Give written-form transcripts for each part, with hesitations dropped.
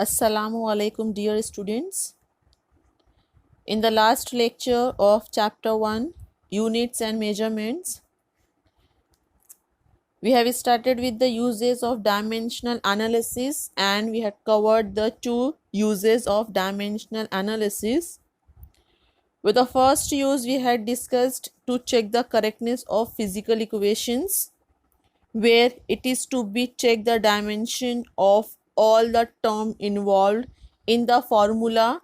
Assalamu alaikum, dear students. In the last lecture of chapter 1, Units and Measurements, we have started with the uses of dimensional analysis, and we had covered the two uses of dimensional analysis. With the first use, we had discussed to check the correctness of physical equations, where it is to be checked the dimension of all the term involved in the formula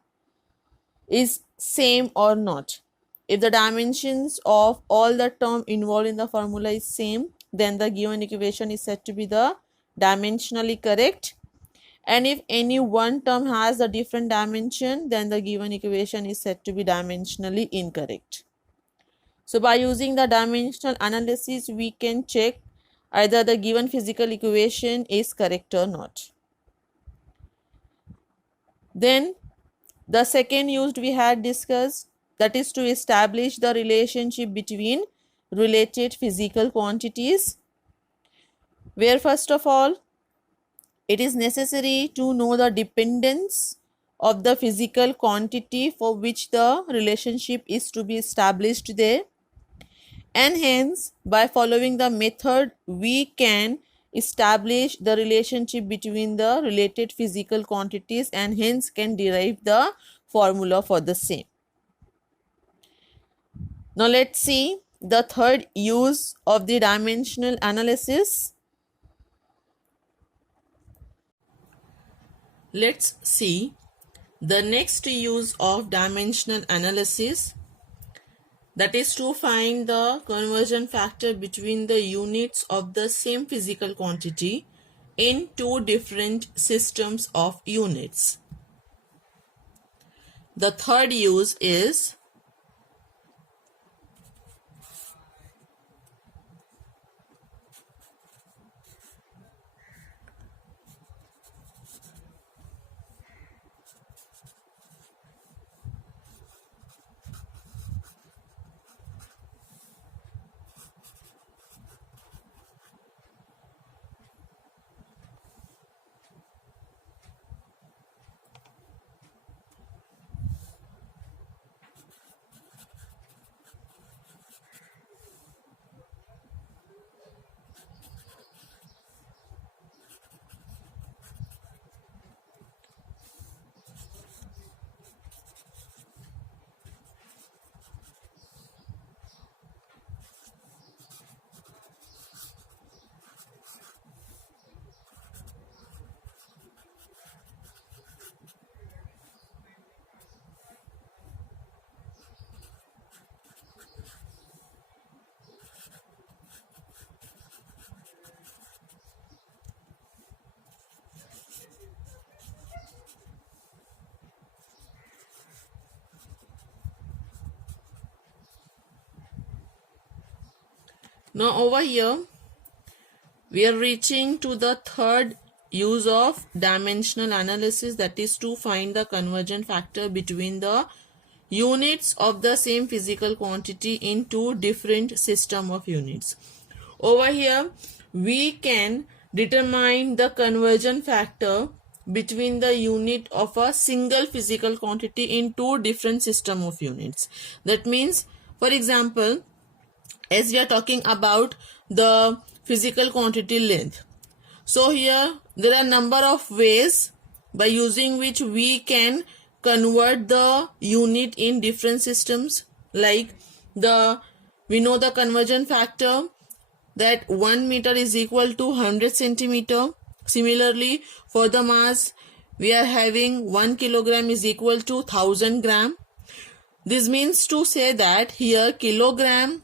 is same or not. If the dimensions of all the term involved in the formula is same, then the given equation is said to be the dimensionally correct. And if any one term has a different dimension, then the given equation is said to be dimensionally incorrect. So by using the dimensional analysis, we can check either the given physical equation is correct or not. Then the second used we had discussed, that is to establish the relationship between related physical quantities, where first of all it is necessary to know the dependence of the physical quantity for which the relationship is to be established there, and hence by following the method we can establish the relationship between the related physical quantities and hence can derive the formula for the same. Now let's see the third use of the dimensional analysis. Let's see the next use of dimensional analysis, that is to find the conversion factor between the units of the same physical quantity in two different systems of units. The third use is now over here we are reaching to the third use of dimensional analysis, that is to find the conversion factor between the units of the same physical quantity in two different system of units. Over here we can determine the conversion factor between the unit of a single physical quantity in two different system of units. That means, for example, as we are talking about the physical quantity length, so here there are number of ways by using which we can convert the unit in different systems. Like we know the conversion factor that 1 meter is equal to 100 centimeter. Similarly, for the mass we are having 1 kilogram is equal to 1000 gram. This means to say that here kilogram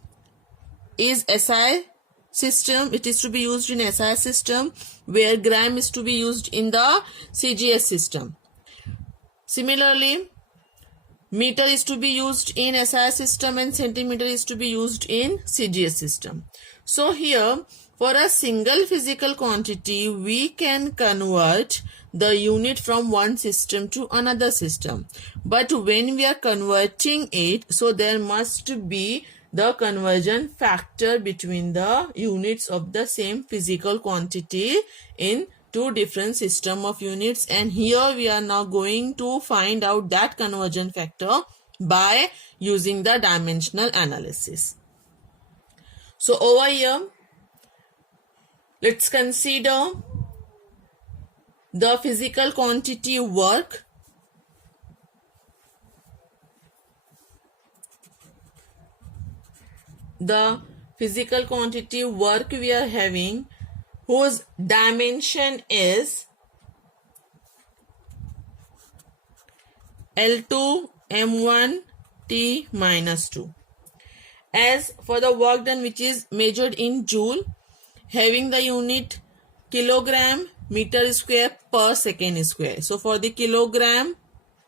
is SI system, it is to be used in SI system, where gram is to be used in the CGS system. Similarly, meter is to be used in SI system and centimeter is to be used in CGS system. So here for a single physical quantity we can convert the unit from one system to another system, but when we are converting it, so there must be the conversion factor between the units of the same physical quantity in two different system of units, and here we are now going to find out that conversion factor by using the dimensional analysis. So over here, let's consider the physical quantity work. The physical quantity work we are having, whose dimension is L2 M1 T minus 2. As for the work done, which is measured in joule, having the unit kilogram meter square per second square. So for the kilogram,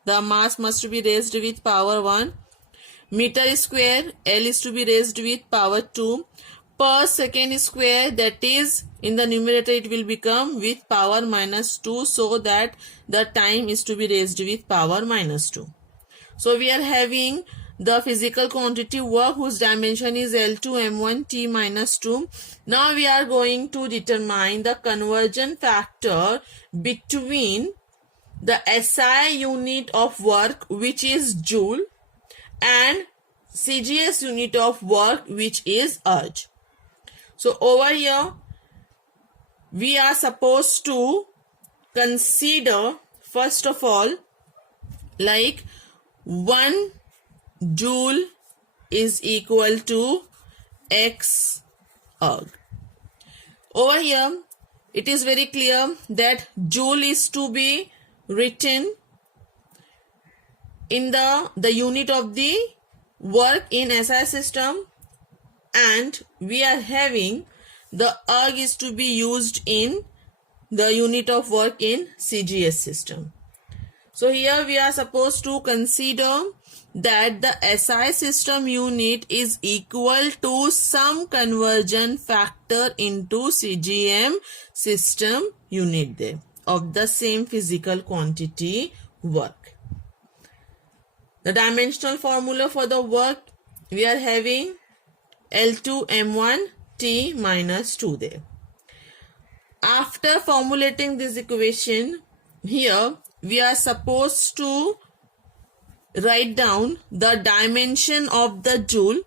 the mass must be raised with power 1. Meter square, L is to be raised with power 2. Per second square, that is in the numerator it will become with power minus 2, so that the time is to be raised with power minus 2. So we are having the physical quantity work whose dimension is L2 M1 T minus 2. Now we are going to determine the conversion factor between the SI unit of work, which is joule, and CGS unit of work, which is erg. So over here we are supposed to consider first of all, like 1 joule is equal to X erg. Over here it is very clear that joule is to be written in the unit of the work in SI system, and we are having the erg is to be used in the unit of work in CGS system. So here we are supposed to consider that the SI system unit is equal to some conversion factor into CGM system unit there of the same physical quantity work. The dimensional formula for the work, we are having L2 M1 T minus 2 there. After formulating this equation, here we are supposed to write down the dimension of the joule,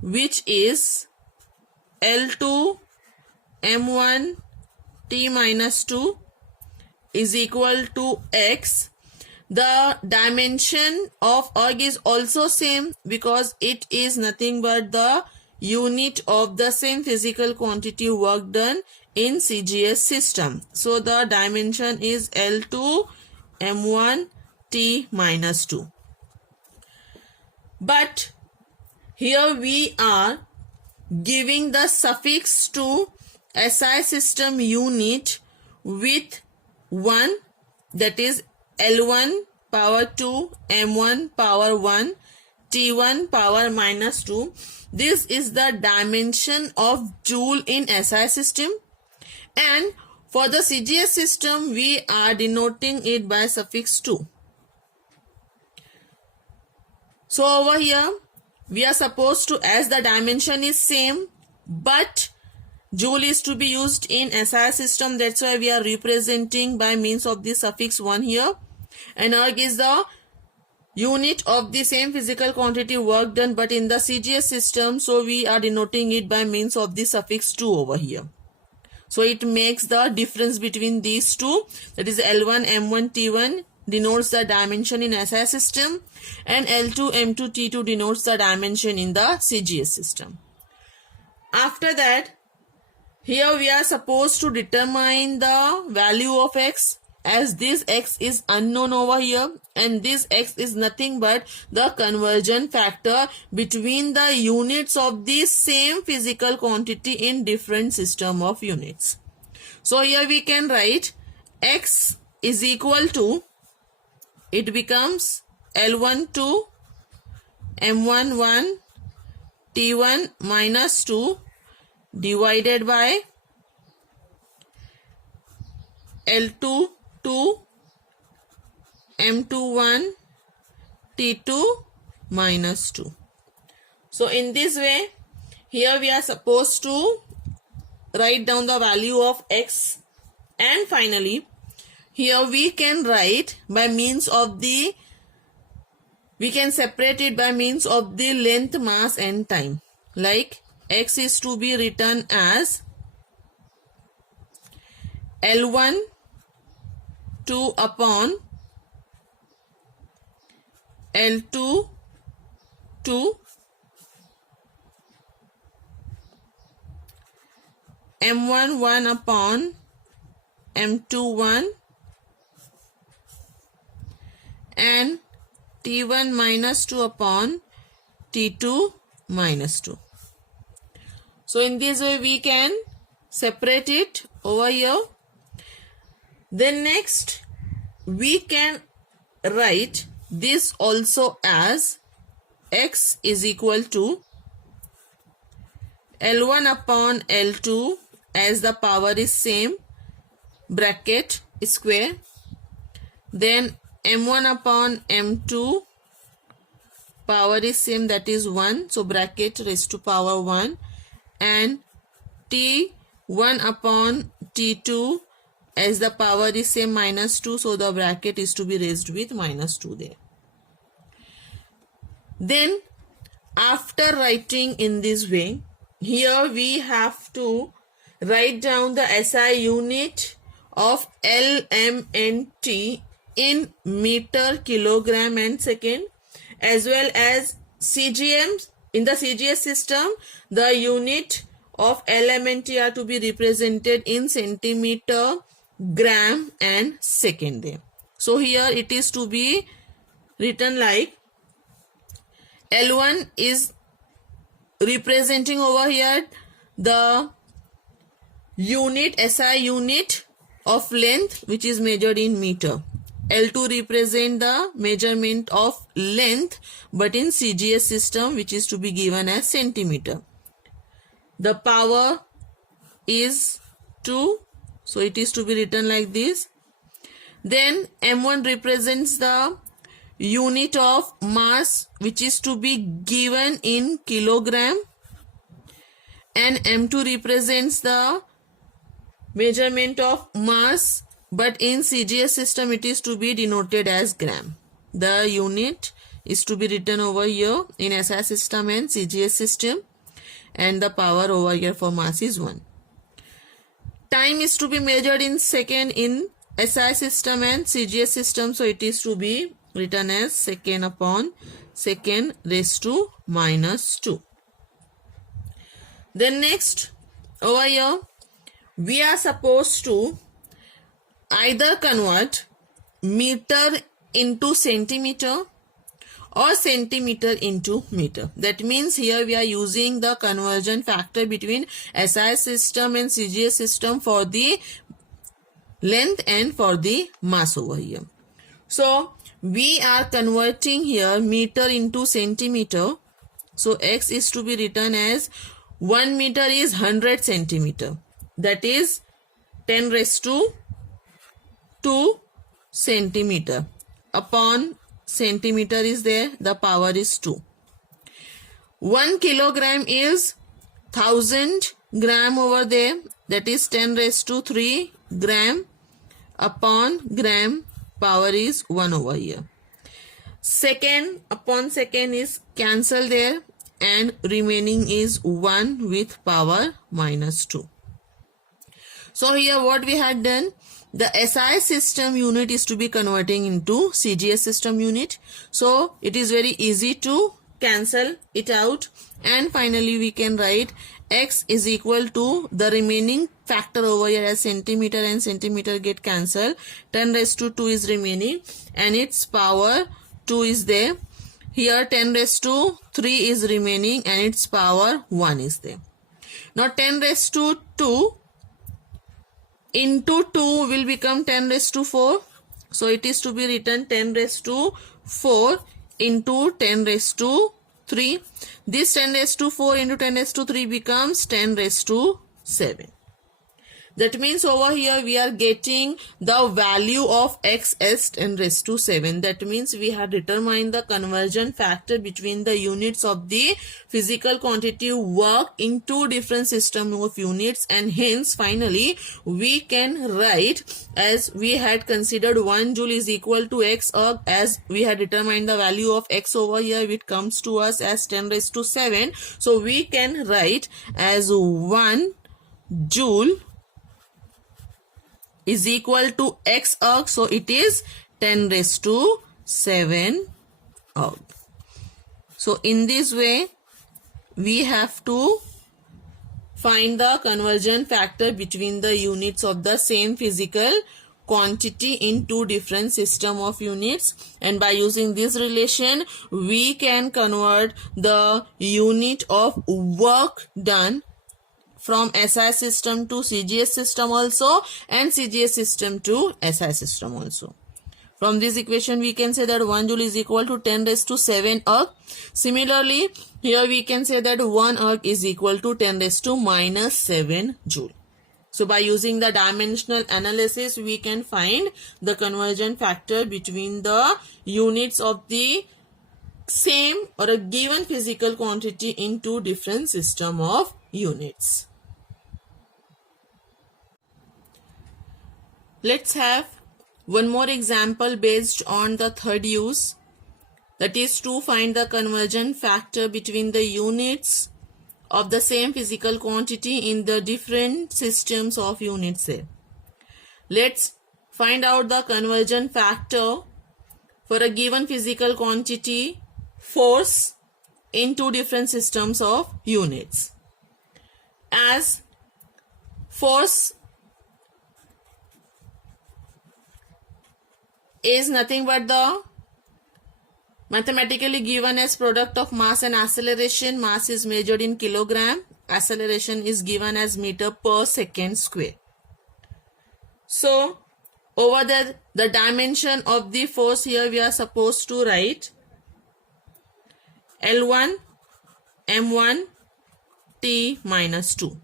which is L2 M1 T minus 2 is equal to X. The dimension of erg is also same because it is nothing but the unit of the same physical quantity work done in CGS system. So the dimension is L2 M1 T minus 2. But here we are giving the suffix to SI system unit with 1, that is L1 power 2, M1 power 1, T1 power minus 2. This is the dimension of joule in SI system, and for the CGS system we are denoting it by suffix 2. So over here we are supposed to, as the dimension is same but joule is to be used in SI system, that's why we are representing by means of the suffix 1 here, and erg is the unit of the same physical quantity work done but in the CGS system, so we are denoting it by means of the suffix 2 over here. So it makes the difference between these two, that is L1 M1 T1 denotes the dimension in SI system, and L2 M2 T2 denotes the dimension in the CGS system. After that, here we are supposed to determine the value of X, as this X is unknown over here, and this X is nothing but the conversion factor between the units of the same physical quantity in different system of units. So here we can write X is equal to, it becomes L1 2, M1 1, T1 minus 2 divided by L2 2, M2 1, T2 minus 2. So in this way, here we are supposed to write down the value of X And finally, here we can write by means of the, we can separate it by means of the length, mass and time. Like x is to be written as L1 2 upon L2 2 M1 1 upon M2 1 and T1 minus 2 upon T2 minus 2. So in this way we can separate it over here. Then next we can write this also as x is equal to L1 upon L2 as the power is same, bracket square, then M1 upon M2 power is same, that is 1, so bracket raised to power 1, and T1 upon T2 as the power is same, minus 2, so the bracket is to be raised with minus 2 there. Then after writing in this way, here we have to write down the SI unit of L, M and T in meter, kilogram and second, as well as CGM. In the CGS system, the unit of L, M and T are to be represented in centimeter, gram and second there. So here it is to be written like L1 is representing over here the unit, SI unit of length, which is measured in meter. L2 represent the measurement of length but in CGS system, which is to be given as centimeter. The power is 2, so it is to be written like this. Then M1 represents the unit of mass, which is to be given in kilogram, and M2 represents the measurement of mass but in CGS system it is to be denoted as gram. The unit is to be written over here in SI system and CGS system, and the power over here for mass is 1. Time is to be measured in second in SI system and CGS system, so it is to be written as second upon second raised to minus 2. Then next over here we are supposed to either convert meter into centimeter or centimeter into meter. That means here we are using the conversion factor between SI system and CGS system for the length and for the mass over here. So we are converting here meter into centimeter. So x is to be written as 1 meter is 100 centimeter. That is 10 raised to 2 centimeter upon centimeter is there, the power is 2. 1 kilogram is 1000 gram over there, that is 10 raised to 3 gram upon gram, power is 1 over here. Second upon second is cancel there and remaining is 1 with power minus 2. So here what we had done, the SI system unit is to be converting into CGS system unit. So it is very easy to cancel it out, and finally we can write x is equal to the remaining factor over here as centimeter, and centimeter get cancelled. 10 raised to 2 is remaining and its power 2 is there. Here 10 raised to 3 is remaining and its power 1 is there. Now 10 raised to 2 into 2 will become 10 raised to 4. So it is to be written 10 raised to 4 into 10 raised to 3. This 10 raised to 4 into 10 raised to 3 becomes 10 raised to 7. That means over here we are getting the value of x as 10 raised to 7. That means we have determined the conversion factor between the units of the physical quantity work in two different systems of units, and hence finally we can write, as we had considered 1 joule is equal to x erg, as we had determined the value of x over here, it comes to us as 10 raised to 7. So we can write as 1 joule is equal to x erg, so it is 10 raised to 7 erg. So in this way we have to find the conversion factor between the units of the same physical quantity in two different system of units, and by using this relation we can convert the unit of work done from SI system to CGS system also, and CGS system to SI system also. From this equation we can say that 1 joule is equal to 10 raised to 7 erg. Similarly, here we can say that 1 erg is equal to 10 raised to minus 7 joule. So by using the dimensional analysis we can find the conversion factor between the units of the same or a given physical quantity in two different system of units. Let's have one more example based on the third use, that is to find the conversion factor between the units of the same physical quantity in the different systems of units. Let's find out the conversion factor for a given physical quantity force in two different systems of units. As force is nothing but the mathematically given as product of mass and acceleration. Mass is measured in kilogram, acceleration is given as meter per second square. So over there the dimension of the force, here we are supposed to write L1 m1 t minus 2.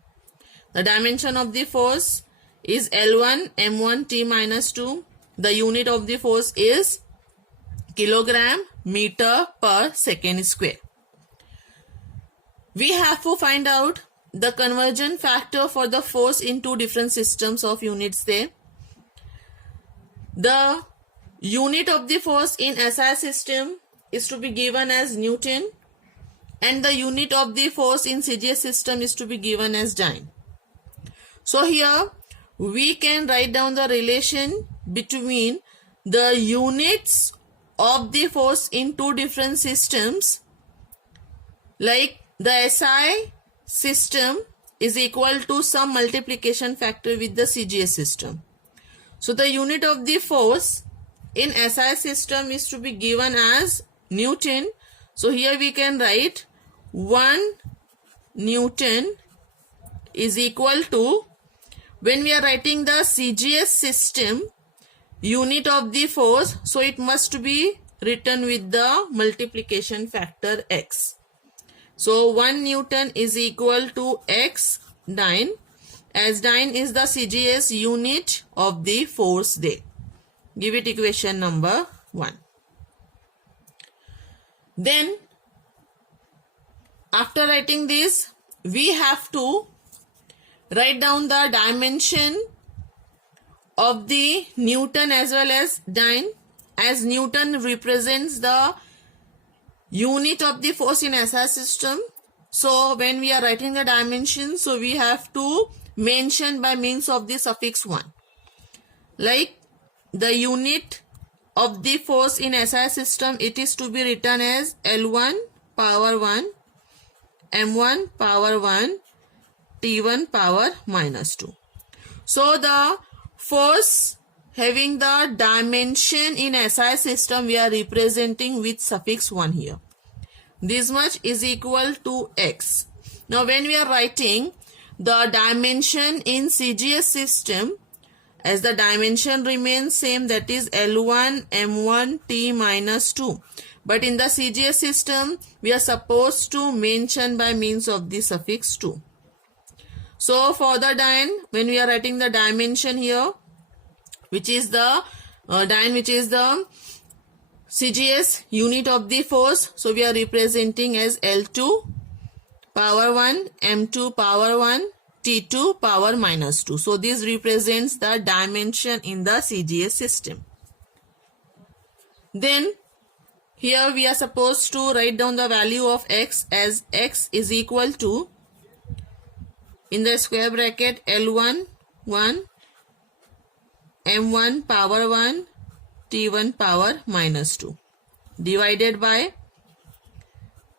The dimension of the force is L1 m1 t minus 2. The unit of the force is kilogram meter per second square. We have to find out the conversion factor for the force in two different systems of units there. The unit of the force in SI system is to be given as Newton, and the unit of the force in CGS system is to be given as dyne. So here we can write down the relation between the units of the force in two different systems, like the SI system is equal to some multiplication factor with the CGS system. So the unit of the force in SI system is to be given as Newton. So here we can write 1 Newton is equal to, when we are writing the CGS system unit of the force, so it must be written with the multiplication factor x. So 1 Newton is equal to x dyne, as dyne is the CGS unit of the force there. Give it equation number 1. Then after writing this, we have to write down the dimension of the Newton as well as dyne, as Newton represents the unit of the force in SI system. So when we are writing the dimension, so we have to mention by means of the suffix 1. Like the unit of the force in SI system, it is to be written as L1 power 1, M1 power 1, T1 power minus 2. So the force having the dimension in SI system we are representing with suffix 1 here. This much is equal to x. Now when we are writing the dimension in CGS system, as the dimension remains same, that is L1 M1 T minus 2. But in the CGS system we are supposed to mention by means of the suffix 2. So for the dian, when we are writing the dimension here, which is the dian, which is the CGS unit of the force, so we are representing as L2 power 1, M2 power 1, T2 power minus 2. So this represents the dimension in the CGS system. Then here we are supposed to write down the value of x as x is equal to, in the square bracket, L1 1, M1 power 1, T1 power minus 2 divided by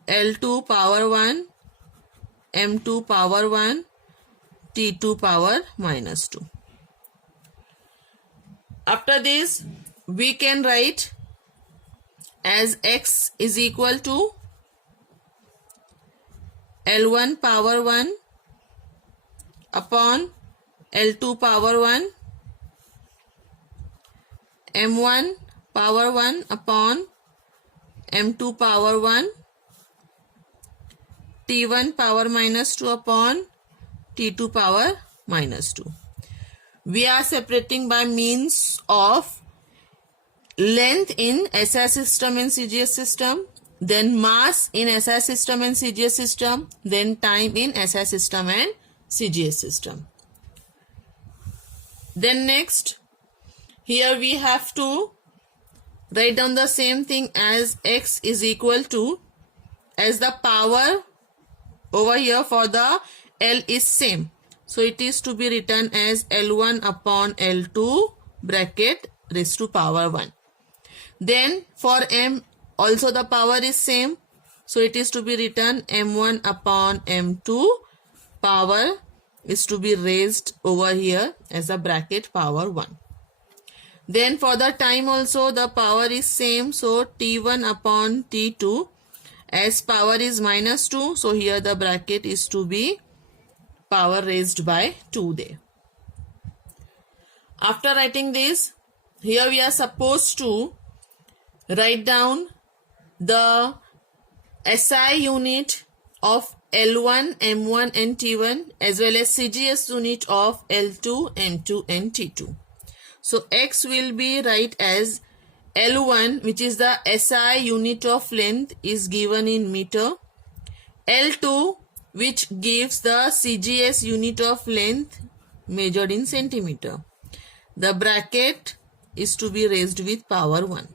L2 power 1, M2 power 1, T2 power minus 2. After this, we can write as x is equal to L1 power 1 upon L2 power 1, M1 power 1 upon M2 power 1, T1 power minus 2 upon T2 power minus 2. We are separating by means of length in SI system and CGS system, then mass in SI system and CGS system, then time in SI system and CGS system. Then next, here we have to write down the same thing as x is equal to, as the power over here for the L is same. So it is to be written as L1 upon L2 bracket raised to power 1. Then for M also the power is same. So it is to be written M1 upon M2 power is to be raised over here as a bracket power 1. Then for the time also the power is same. So T1 upon T2, as power is minus 2. So here the bracket is to be power raised by 2 there. After writing this, here we are supposed to write down the SI unit of L1, M1 and T1 as well as CGS unit of L2, M2 and T2. So x will be write as L1, which is the SI unit of length, is given in meter. L2, which gives the CGS unit of length measured in centimeter. The bracket is to be raised with power 1.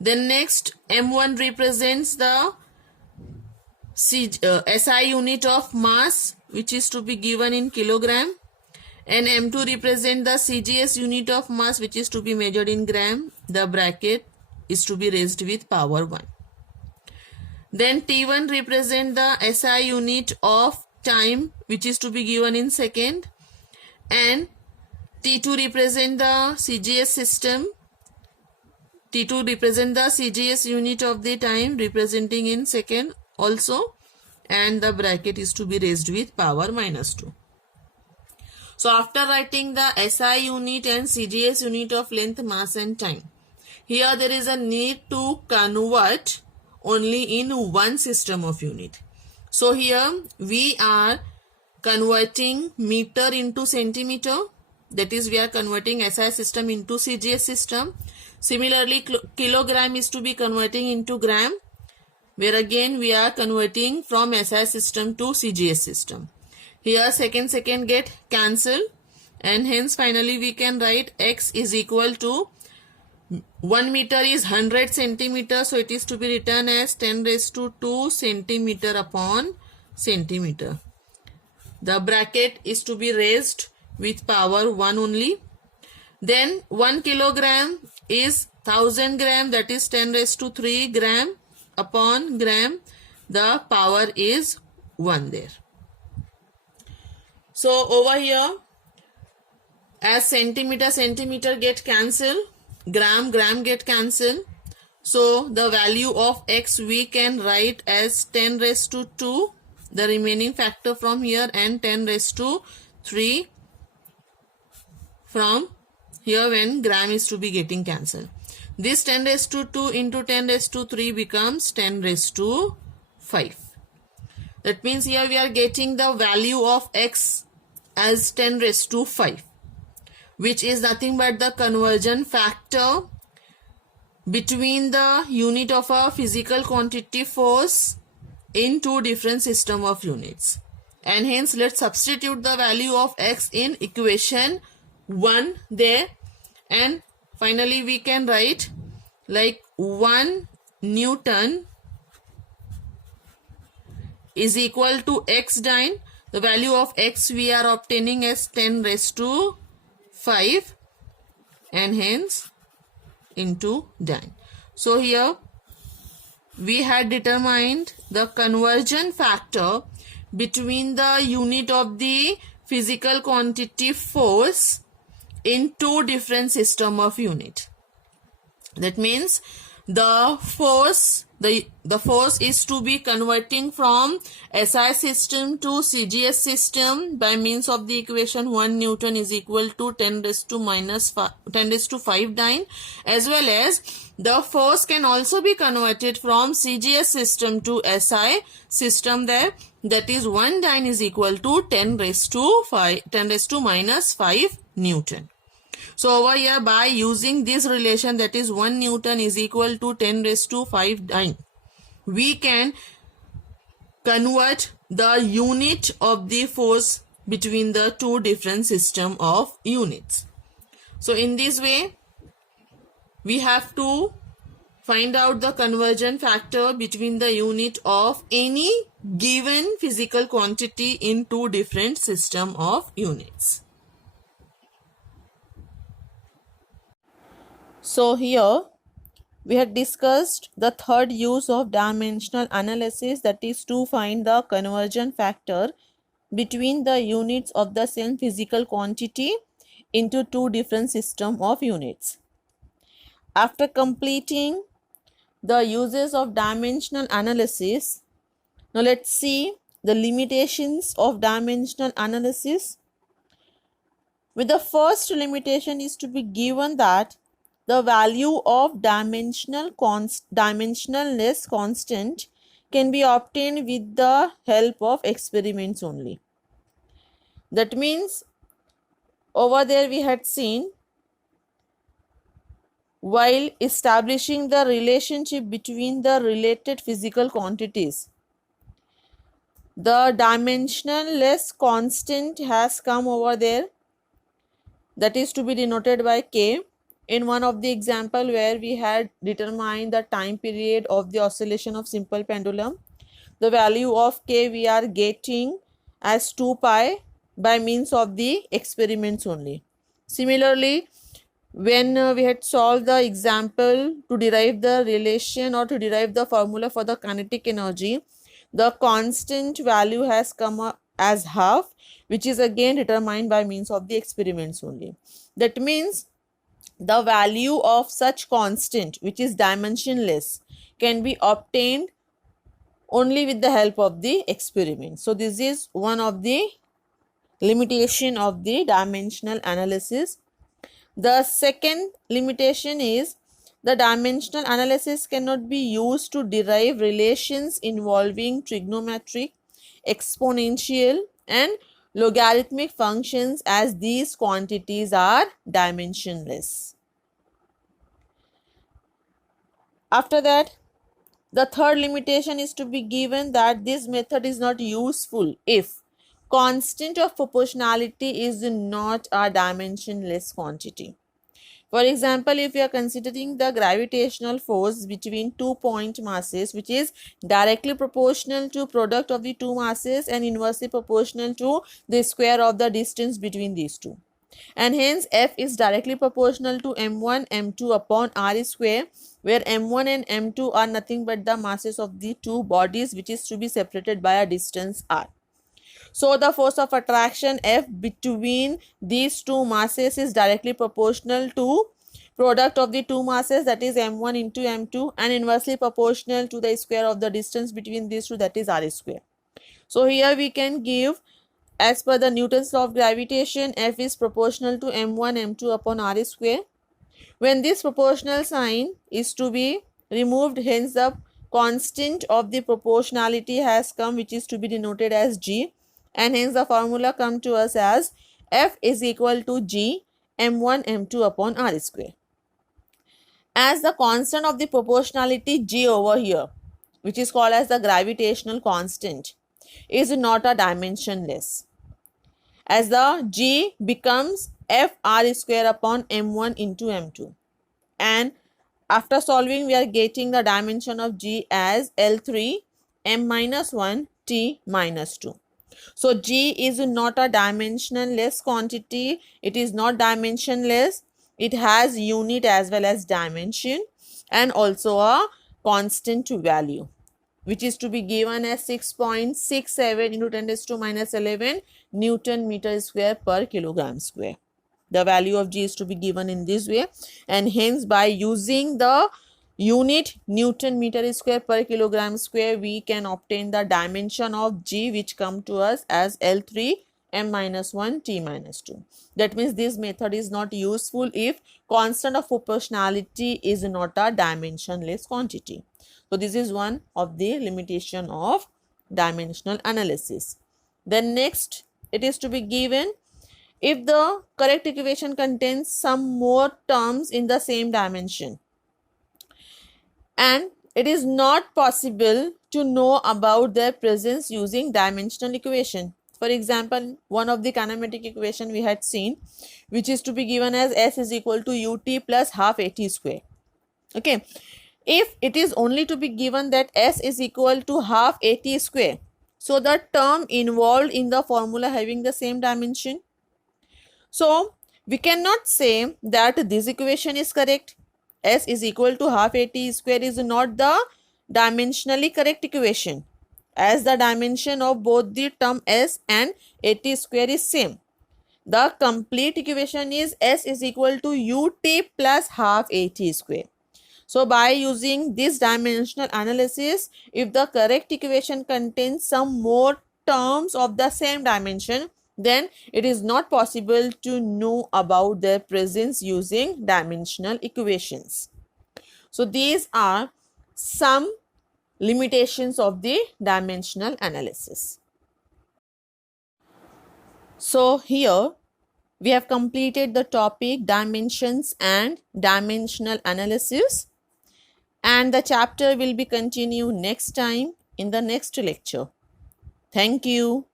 Then next, M1 represents the SI unit of mass, which is to be given in kilogram, and M2 represent the CGS unit of mass, which is to be measured in gram. The bracket is to be raised with power 1. Then T1 represent the SI unit of time, which is to be given in second, and T2 represent the CGS system. T2 represent the CGS unit of the time, representing in second also, and the bracket is to be raised with power minus 2. So after writing the SI unit and CGS unit of length, mass and time, here there is a need to convert only in one system of unit. So here we are converting meter into centimeter, that is we are converting SI system into CGS system. Similarly, kilogram is to be converting into gram, where again we are converting from SI system to CGS system. Here second get cancelled, and hence finally we can write x is equal to 1 meter is 100 centimeter, so it is to be written as 10 raised to 2 centimeter upon centimeter. The bracket is to be raised with power 1 only. Then 1 kilogram is 1000 gram, that is 10 raised to 3 gram upon gram. The power is 1 there. So over here, as centimeter get cancelled, gram get cancelled. So the value of x we can write as 10 raised to 2, the remaining factor from here, and 10 raised to 3 from here when gram is to be getting cancelled. This 10 raised to 2 into 10 raised to 3 becomes 10 raised to 5. That means here we are getting the value of x as 10 raised to 5, which is nothing but the conversion factor between the unit of a physical quantity force in two different system of units. And hence let's substitute the value of x in equation 1 there, and finally we can write like 1 Newton is equal to x dyne. The value of x we are obtaining as 10 raised to 5 and hence into dyne. So here we had determined the conversion factor between the unit of the physical quantity force in two different system of unit. That means the force is to be converting from SI system to CGS system by means of the equation 1 Newton is equal to 10 raised to 5 dyne, as well as the force can also be converted from CGS system to SI system there, that is 1 dyne is equal to 10 raised to minus 5 Newton. So over here, by using this relation, that is 1 Newton is equal to 10 raised to 5 dyne, we can convert the unit of the force between the two different system of units. So in this way, we have to find out the conversion factor between the unit of any given physical quantity in two different system of units. So here we had discussed the third use of dimensional analysis, that is to find the conversion factor between the units of the same physical quantity into two different system of units. After completing the uses of dimensional analysis, now let's see the limitations of dimensional analysis. With the first limitation is to be given that the value of dimensionless constant can be obtained with the help of experiments only. That means over there we had seen, while establishing the relationship between the related physical quantities, the dimensionless constant has come over there, that is to be denoted by K. In one of the example where we had determined the time period of the oscillation of simple pendulum, the value of K we are getting as 2 pi by means of the experiments only. Similarly, when we had solved the example to derive the relation or to derive the formula for the kinetic energy, the constant value has come up as half, which is again determined by means of the experiments only. That means the value of such constant, which is dimensionless, can be obtained only with the help of the experiment. So this is one of the limitation of the dimensional analysis. The second limitation is the dimensional analysis cannot be used to derive relations involving trigonometric, exponential and logarithmic functions, as these quantities are dimensionless. After that, the third limitation is to be given that this method is not useful if constant of proportionality is not a dimensionless quantity. For example, if we are considering the gravitational force between 2 point masses, which is directly proportional to product of the two masses and inversely proportional to the square of the distance between these two, and hence F is directly proportional to m1 m2 upon r square, where m1 and m2 are nothing but the masses of the two bodies which is to be separated by a distance r. So the force of attraction F between these two masses is directly proportional to product of the two masses, that is m1 into m2, and inversely proportional to the square of the distance between these two, that is r square. So here we can give, as per the Newton's law of gravitation, F is proportional to m1 m2 upon r square. When this proportional sign is to be removed, hence the constant of the proportionality has come, which is to be denoted as G, and hence the formula come to us as F is equal to G m1 m2 upon r square. As the constant of the proportionality G over here, which is called as the gravitational constant, is not a dimensionless, as the G becomes F r square upon m1 into m2, and after solving we are getting the dimension of G as L3 m minus 1 t minus 2. So G is not a dimensionless quantity, it is not dimensionless, it has unit as well as dimension and also a constant value, which is to be given as 6.67 into 10 raised to minus 11 Newton meter square per kilogram square. The value of G is to be given in this way, and hence by using the unit Newton meter square per kilogram square, we can obtain the dimension of G, which come to us as L3 m minus 1 t minus 2. That means this method is not useful if constant of proportionality is not a dimensionless quantity. So this is one of the limitation of dimensional analysis. Then next, it is to be given if the correct equation contains some more terms in the same dimension and it is not possible to know about their presence using dimensional equation. For example, one of the kinematic equation we had seen, which is to be given as S is equal to ut plus half at square. Okay, if it is only to be given that S is equal to half at square, so the term involved in the formula having the same dimension, so we cannot say that this equation is correct. S is equal to half at square is not the dimensionally correct equation, as the dimension of both the term S and at square is same. The complete equation is S is equal to ut plus half at square. So by using this dimensional analysis, if the correct equation contains some more terms of the same dimension, then it is not possible to know about their presence using dimensional equations. So these are some limitations of the dimensional analysis. So here we have completed the topic dimensions and dimensional analysis, and the chapter will be continued next time in the next lecture. Thank you.